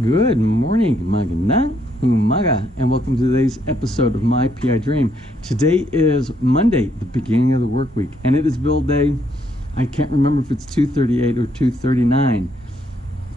Good morning, magandang umaga, and welcome to today's episode of My PI Dream. Today is Monday, the beginning of the work week, and it is bill day. I can't remember if it's 238 or 239.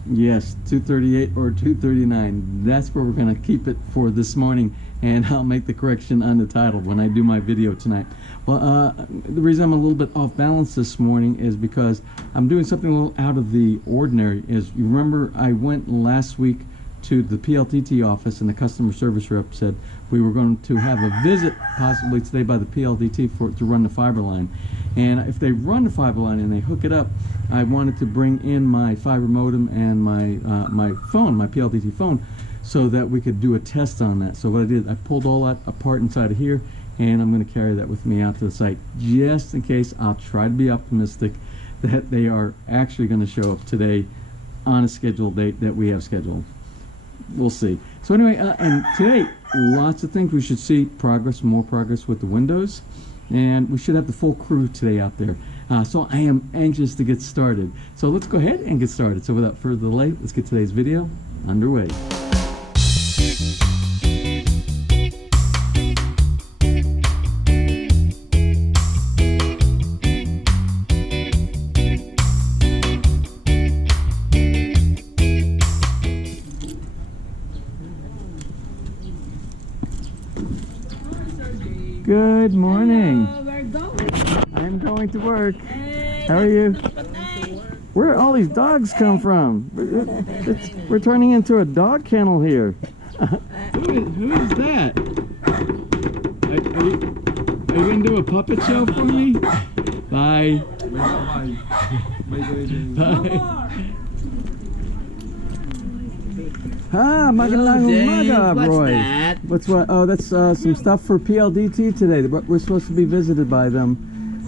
Yes, 238 or 239. That's where we're going to keep it for this morning, and I'll make the correction on the title when I do my video tonight. Well, the reason I'm a little bit off balance this morning is because I'm doing something a little out of the ordinary. As you remember, I went last week to the PLDT office, and the customer service rep said we were going to have a visit possibly today by the PLDT to run the fiber line. And if they run the fiber line and they hook it up, I wanted to bring in my fiber modem and my phone, my PLDT phone, so that we could do a test on that. So what I did, I pulled all that apart inside of here, and I'm going to carry that with me out to the site just in case. I'll try to be optimistic that they are actually going to show up today on a scheduled date that we have scheduled. We'll see. So anyway, and today, lots of things. We should see progress, more progress with the windows, and we should have the full crew today out there. So I am anxious to get started. So let's go ahead and get started. So without further delay, let's get today's video underway. Good morning. We're going. I'm going to work. Hey, How are you? Where do all these dogs come from? We're turning into a dog kennel here. Who is that? Are you going to do a puppet show for me? Bye. Bye. Magandang umaga, What's Roy. that? What's what? Oh, that's some stuff for PLDT today. We're supposed to be visited by them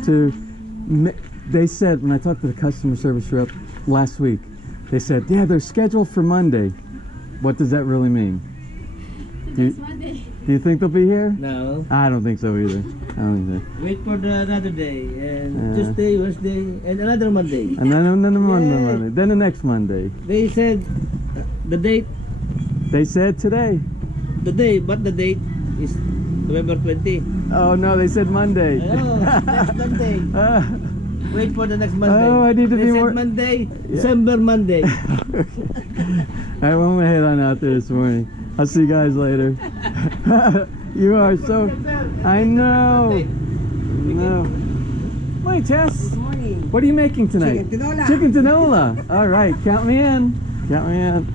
to. They said when I talked to the customer service rep last week, they said, yeah, they're scheduled for Monday. What does that really mean? Do you think they'll be here? No. I don't think so either. I don't think so. Wait for another day, and Tuesday, Wednesday, and another Monday. And then another Monday. Then the next Monday. They said the date. They said today. The day, but the date is November 20. Oh no, they said Monday. Oh, next Monday. Wait for the next Monday. Oh, I need to they be said more. Monday, December Monday. I won't head on out there this morning. I'll see you guys later. You are so. I know. No. Morning, Tess. Good morning. What are you making tonight? Chicken tinola. Chicken tinola. All right, count me in. Count me in.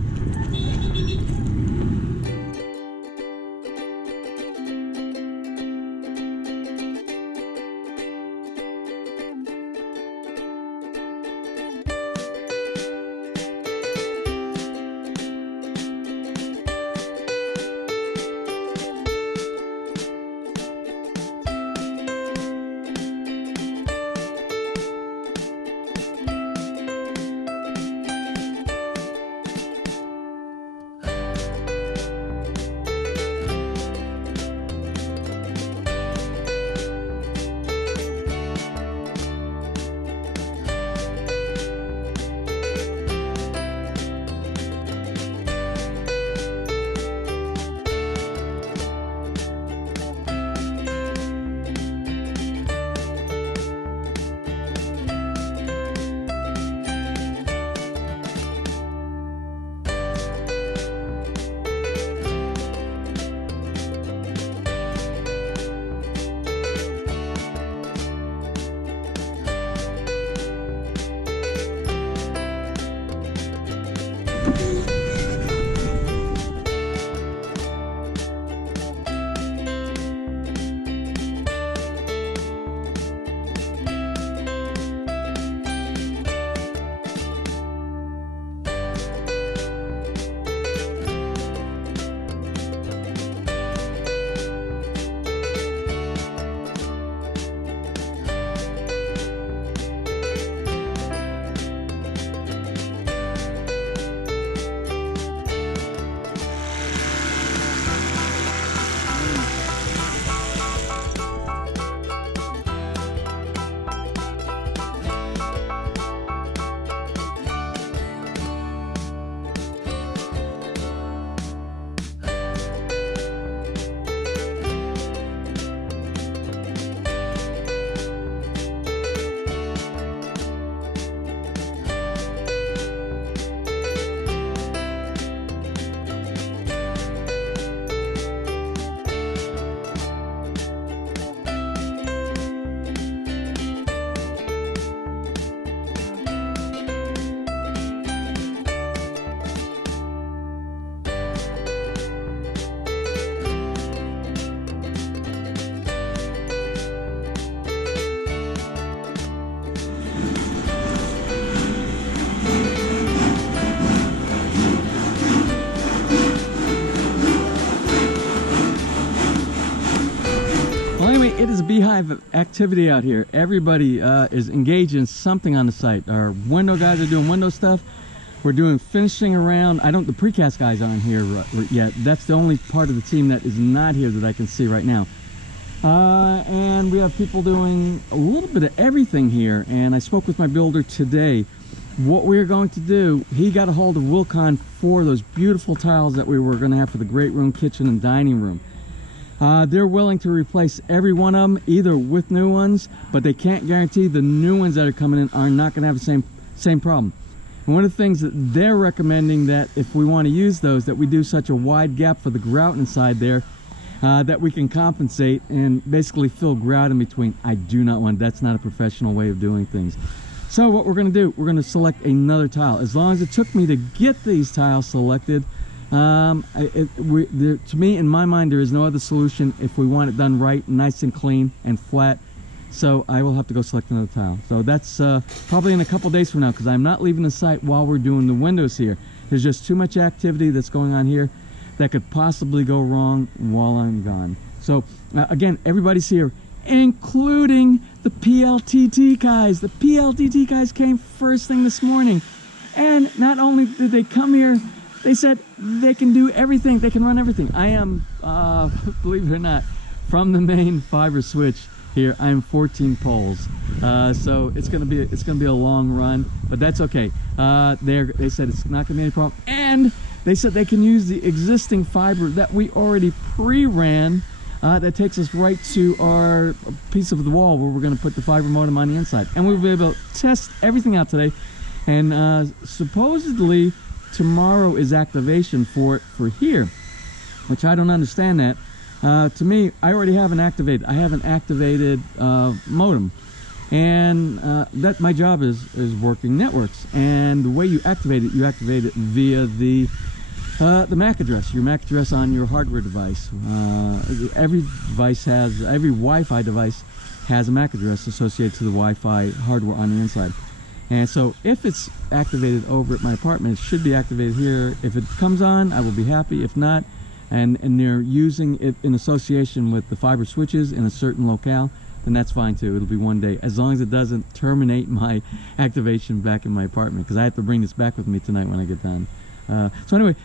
it is a beehive of activity out here. Everybody is engaged in something on the site. Our window guys are doing window stuff. We're doing finishing around. The precast guys aren't here yet. That's the only part of the team that is not here that I can see right now. And we have people doing a little bit of everything here. And I spoke with my builder today. What we're going to do, he got a hold of Wilcon for those beautiful tiles that we were going to have for the great room, kitchen, and dining room. They're willing to replace every one of them, either with new ones, but they can't guarantee the new ones that are coming in are not going to have the same problem. And one of the things that they're recommending, that if we want to use those, that we do such a wide gap for the grout inside there, that we can compensate and basically fill grout in between. I do not want, that's not a professional way of doing things. So what we're going to do, we're going to select another tile. As long as it took me to get these tiles selected, to me, in my mind, there is no other solution if we want it done right, nice and clean and flat. So I will have to go select another tile. So that's probably in a couple days from now, because I'm not leaving the site while we're doing the windows here. There's just too much activity that's going on here that could possibly go wrong while I'm gone. So again, everybody's here, including the PLTT guys. The PLTT guys came first thing this morning. And not only did they come here, they said they can do everything. They can run everything. I am, believe it or not, from the main fiber switch here, I'm 14 poles. So it's gonna be a long run, but that's okay. They said it's not gonna be any problem. And they said they can use the existing fiber that we already pre-ran. That takes us right to our piece of the wall where we're going to put the fiber modem on the inside. And we'll be able to test everything out today. And supposedly tomorrow is activation for here, which I don't understand that. To me, I already have an activated. I have an activated modem. And that my job is working networks. And the way you activate it via the MAC address, your MAC address on your hardware device. Every Wi-Fi device has a MAC address associated to the Wi-Fi hardware on the inside. And so if it's activated over at my apartment, it should be activated here. If it comes on, I will be happy. If not, and they're using it in association with the fiber switches in a certain locale, then that's fine too. It'll be one day, as long as it doesn't terminate my activation back in my apartment, because I have to bring this back with me tonight when I get done. So anyway,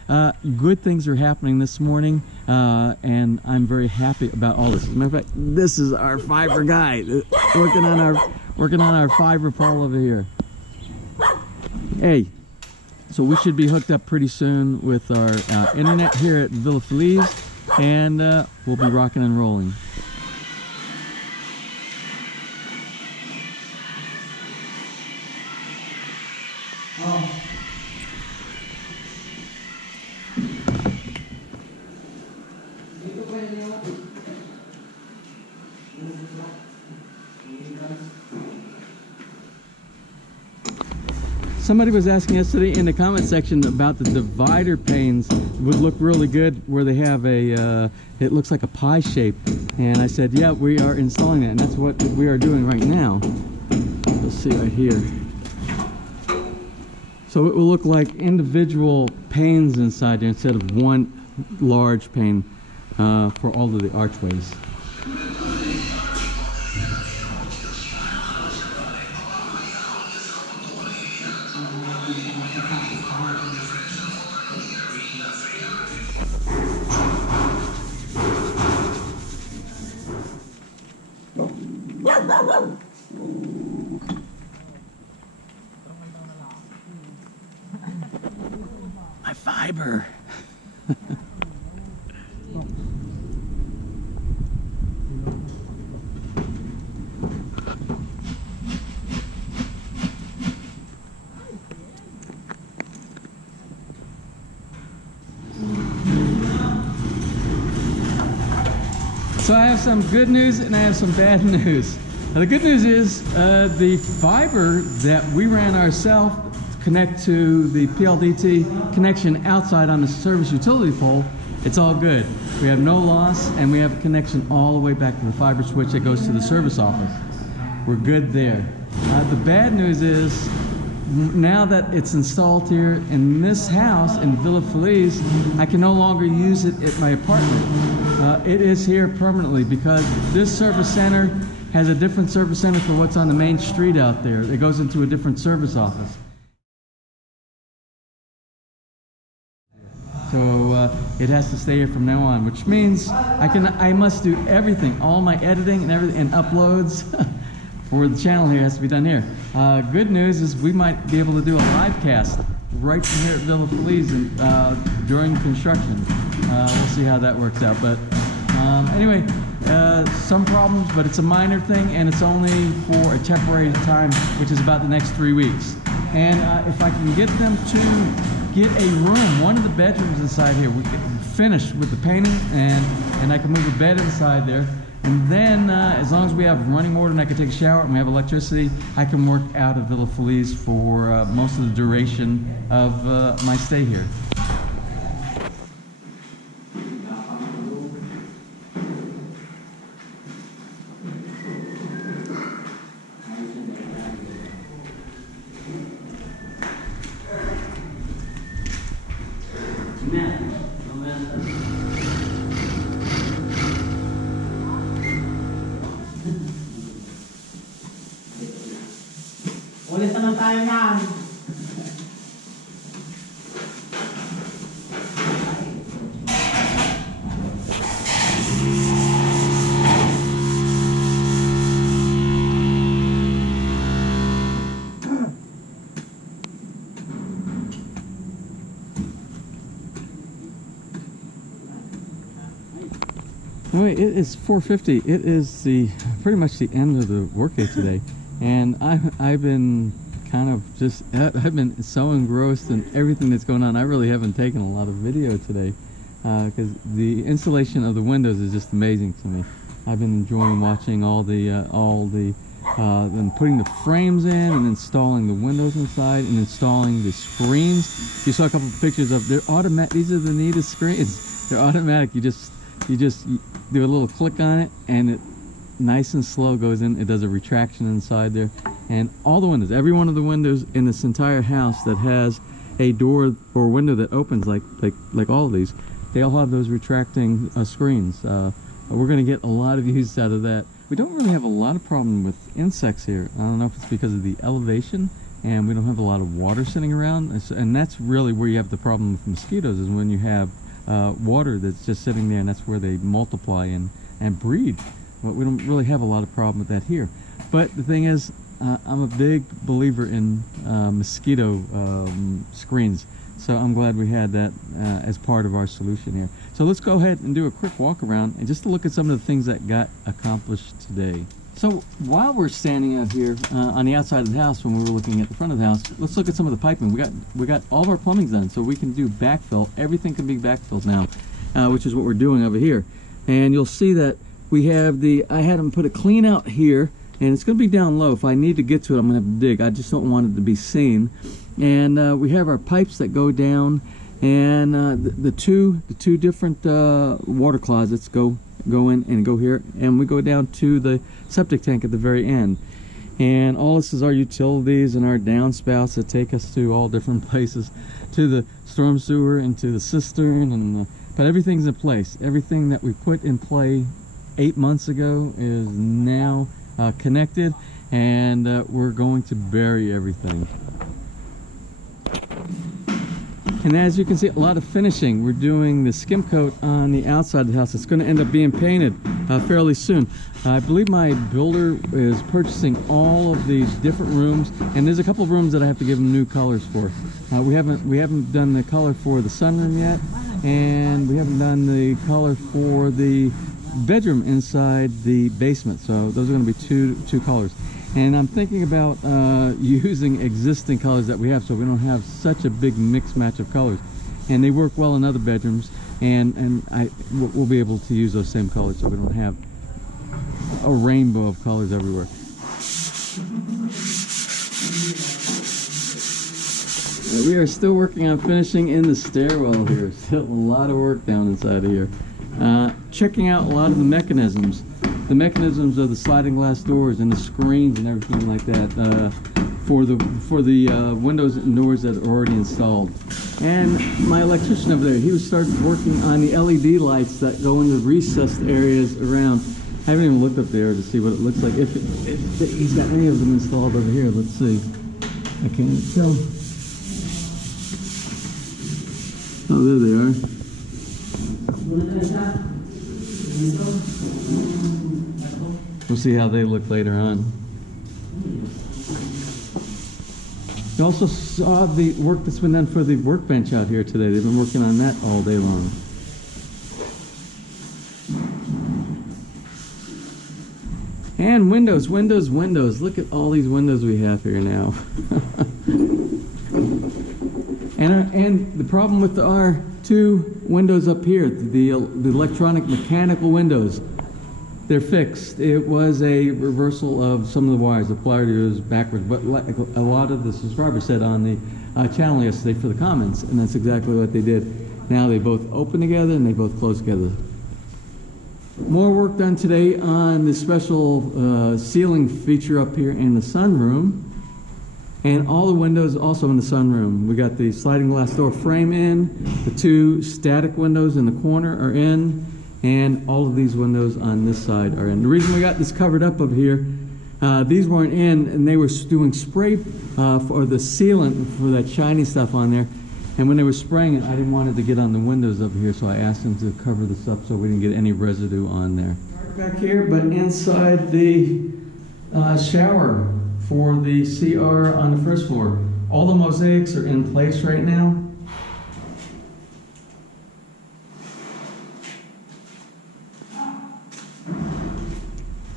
good things are happening this morning, and I'm very happy about all this. As a matter of fact, this is our fiber guy working on our fiber pole over here. Hey, so we should be hooked up pretty soon with our internet here at Villa Feliz, and we'll be rocking and rolling. Somebody was asking yesterday in the comment section about the divider panes. Would look really good where they have a, it looks like a pie shape. And I said, yeah, we are installing that, and that's what we are doing right now. You'll see right here. So it will look like individual panes inside there instead of one large pane for all of the archways. My fiber. So I have some good news and I have some bad news. Now the good news is the fiber that we ran ourselves to connect to the PLDT connection outside on the service utility pole, it's all good. We have no loss, and we have a connection all the way back to the fiber switch that goes to the service office. We're good there. The bad news is, now that it's installed here in this house in Villa Feliz, I can no longer use it at my apartment. It is here permanently because this service center has a different service center for what's on the main street out there. It goes into a different service office. So it has to stay here from now on, which means I must do everything, all my editing and everything, and uploads for the channel here has to be done here. Good news is we might be able to do a live cast right from here at Villa FELIZ during construction. We'll see how that works out. But anyway, some problems, but it's a minor thing, and it's only for a temporary time, which is about the next 3 weeks. And if I can get them to get a room, one of the bedrooms inside here, we can finish with the painting, and I can move a bed inside there. And then, as long as we have running water and I can take a shower and we have electricity, I can work out of Villa FELIZ for most of the duration of my stay here. Ulit naman tayo yan. Anyway, it is 4:50. It is pretty much the end of the workday today, and I've been kind of just I've been so engrossed in everything that's going on. I really haven't taken a lot of video today because the installation of the windows is just amazing to me. I've been enjoying watching all the then putting the frames in and installing the windows inside and installing the screens. You saw a couple of pictures of they're automatic. These are the neatest screens. They're automatic. You just do a little click on it and it nice and slow goes in. It does a retraction inside there, and all the windows, every one of the windows in this entire house that has a door or window that opens like all of these, they all have those retracting screens. We're going to get a lot of use out of that. We don't really have a lot of problem with insects here. I don't know if it's because of the elevation and we don't have a lot of water sitting around, and that's really where you have the problem with mosquitoes, is when you have water that's just sitting there, and that's where they multiply and breed. But we don't really have a lot of problem with that here. But the thing is, I'm a big believer in mosquito screens, so I'm glad we had that as part of our solution here. So let's go ahead and do a quick walk around and just to look at some of the things that got accomplished today. So while we're standing out here on the outside of the house, when we were looking at the front of the house, let's look at some of the piping. We got all of our plumbing done, so we can do backfill. Everything can be backfilled now, which is what we're doing over here. And you'll see that we have I had them put a clean out here, and it's going to be down low. If I need to get to it, I'm going to have to dig. I just don't want it to be seen. And we have our pipes that go down, and the two different water closets go in and go here, and we go down to the septic tank at the very end. And all this is our utilities and our downspouts that take us to all different places, to the storm sewer and to the cistern, and but everything's in place. Everything that we put in play 8 months ago is now connected, and we're going to bury everything. And as you can see, a lot of finishing. We're doing the skim coat on the outside of the house. It's going to end up being painted fairly soon. I believe my builder is purchasing all of these different rooms, and there's a couple of rooms that I have to give them new colors for. We haven't done the color for the sunroom yet, and we haven't done the color for the bedroom inside the basement. So those are going to be two colors. And I'm thinking about using existing colors that we have, so we don't have such a big mix match of colors. And they work well in other bedrooms, and we'll be able to use those same colors, so we don't have a rainbow of colors everywhere. We are still working on finishing in the stairwell here. Still a lot of work down inside of here. Checking out a lot of the mechanisms of the sliding glass doors and the screens and everything like that. for the windows and doors that are already installed. And my electrician over there, he started working on the LED lights that go into recessed areas around. I haven't even looked up there to see what it looks like. If he's got any of them installed over here, let's see. I can't tell. Oh, there they are. We'll see how they look later on. You also saw the work that's been done for the workbench out here today. They've been working on that all day long. And windows, windows, windows. Look at all these windows we have here now. And the problem with our two windows up here, the electronic mechanical windows, they're fixed. It was a reversal of some of the wires. The polarity was backwards, but a lot of the subscribers said on the channel yesterday for the comments, and that's exactly what they did. Now they both open together and they both close together. More work done today on the special ceiling feature up here in the sunroom, and all the windows also in the sunroom. We got the sliding glass door frame in, the two static windows in the corner are in, and all of these windows on this side are in. The reason we got this covered up over here, these weren't in, and they were doing spray for the sealant for that shiny stuff on there. And when they were spraying it, I didn't want it to get on the windows over here, so I asked them to cover this up so we didn't get any residue on there. Back here, but inside the shower for the CR on the first floor. All the mosaics are in place right now.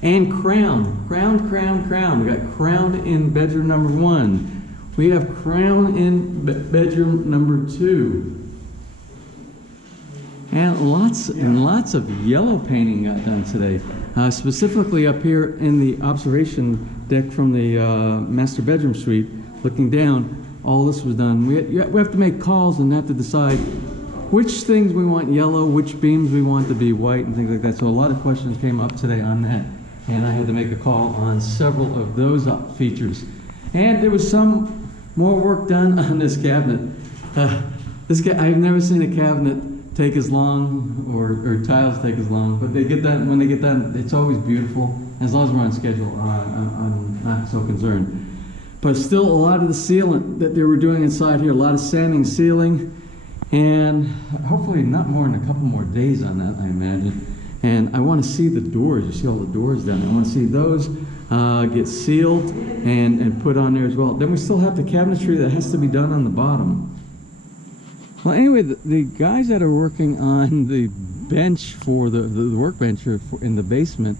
And crown. We got crown in bedroom number 1. We have crown in bedroom number 2. And lots of yellow painting got done today. Specifically up here in the observation deck from the master bedroom suite, looking down, all this was done. We have to make calls and have to decide which things we want yellow, which beams we want to be white, and things like that. So a lot of questions came up today on that. And I had to make a call on several of those features. And there was some more work done on this cabinet. I've never seen a cabinet take as long, or tiles take as long, but they get done. When they get done, it's always beautiful. As long as we're on schedule, I'm not so concerned. But still, a lot of the sealant that they were doing inside here, a lot of sanding, sealing, and hopefully not more than a couple more days on that, I imagine. And I want to see the doors. You see all the doors down there. I want to see those get sealed and put on there as well. Then we still have the cabinetry that has to be done on the bottom. Well, anyway, the guys that are working on the bench for the workbench in the basement,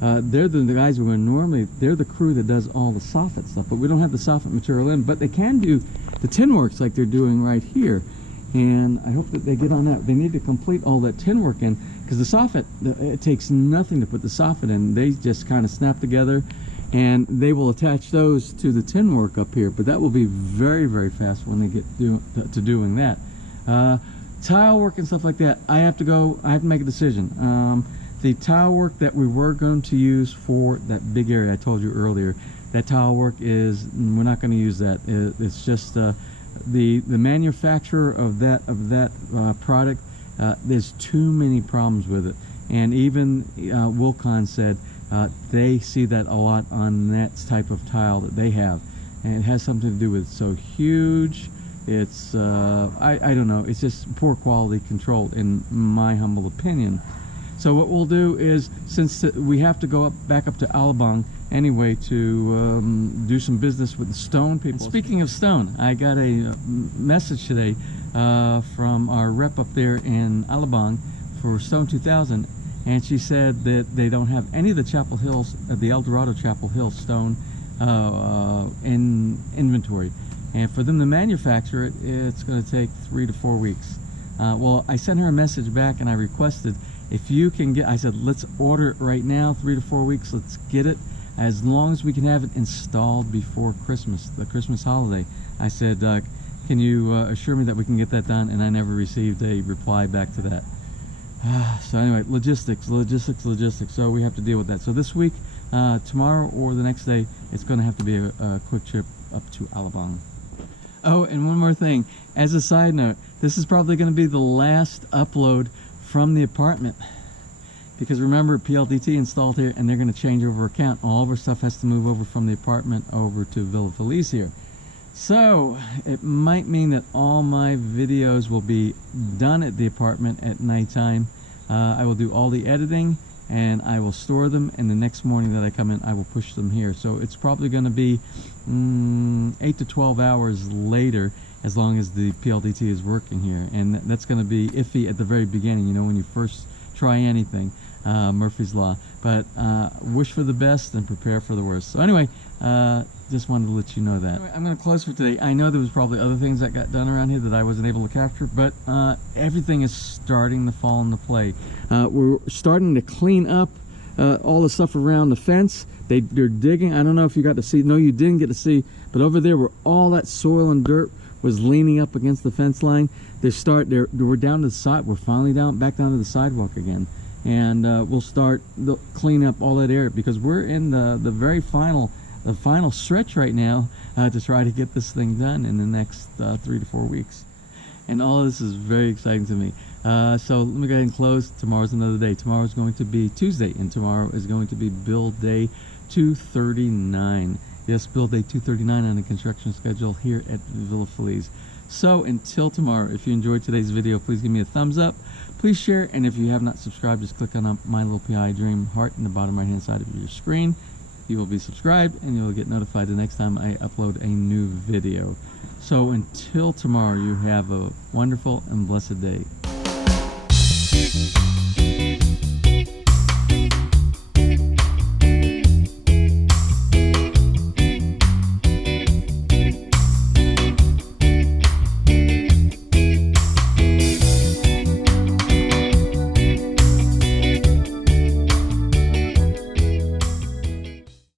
they're the guys who are normally, they're the crew that does all the soffit stuff, but we don't have the soffit material in, but they can do the tin works like they're doing right here. And I hope that they get on that. They need to complete all that tin work in, because the soffit, it takes nothing to put the soffit in. They just kind of snap together, and they will attach those to the tin work up here. But that will be very, very fast when they get to doing that. Tile work and stuff like that, I have to make a decision. The tile work that we were going to use for that big area I told you earlier, that tile work we're not going to use that. It's just the manufacturer of that product, there's too many problems with it, and even Wilcon said they see that a lot on that type of tile that they have, and it has something to do with so huge. It's I don't know, it's just poor quality control in my humble opinion. So what we'll do is, since we have to go back up to Alabang anyway to do some business with the stone people. Speaking of stone, I got a message today from our rep up there in Alabang for Stone 2000, and she said that they don't have any of the Chapel Hills, the El Dorado Chapel Hill stone in inventory. And for them to manufacture it, it's going to take 3 to 4 weeks. Well, I sent her a message back and I requested, if you can get, I said, let's order it right now, 3 to 4 weeks, let's get it. As long as we can have it installed before Christmas, the Christmas holiday. I said, can you assure me that we can get that done? And I never received a reply back to that. So anyway, logistics. So we have to deal with that. So this week, tomorrow or the next day, it's going to have to be a quick trip up to Alabang. Oh, and one more thing. As a side note, this is probably going to be the last upload from the apartment. Because remember, PLDT installed here, and they're going to change over account. All of our stuff has to move over from the apartment over to Villa FELIZ here. So, it might mean that all my videos will be done at the apartment at nighttime. I will do all the editing, and I will store them, and the next morning that I come in, I will push them here. So it's probably going to be 8 to 12 hours later, as long as the PLDT is working here. And that's going to be iffy at the very beginning, you know, when you first try anything. Murphy's Law. But wish for the best and prepare for the worst. So anyway, just wanted to let you know that. Anyway, I'm going to close for today. I know there was probably other things that got done around here that I wasn't able to capture, but everything is starting to fall into play. We're starting to clean up all the stuff around the fence. They're digging. I don't know if you got to see. No, you didn't get to see. But over there where all that soil and dirt was leaning up against the fence line, we're down to the side. We're finally back down to the sidewalk again. And we'll start clean up all that area, because we're in the final stretch right now to try to get this thing done in the next 3 to 4 weeks. And all of this is very exciting to me. So let me go ahead and close. Tomorrow's another day. Tomorrow's going to be Tuesday, and tomorrow is going to be build day 239. Yes, build day 239 on the construction schedule here at Villa FELIZ. So until tomorrow, if you enjoyed today's video, please give me a thumbs up. Please share, and if you have not subscribed, just click on my little PI Dream heart in the bottom right hand side of your screen. You will be subscribed, and you will get notified the next time I upload a new video. So until tomorrow, you have a wonderful and blessed day.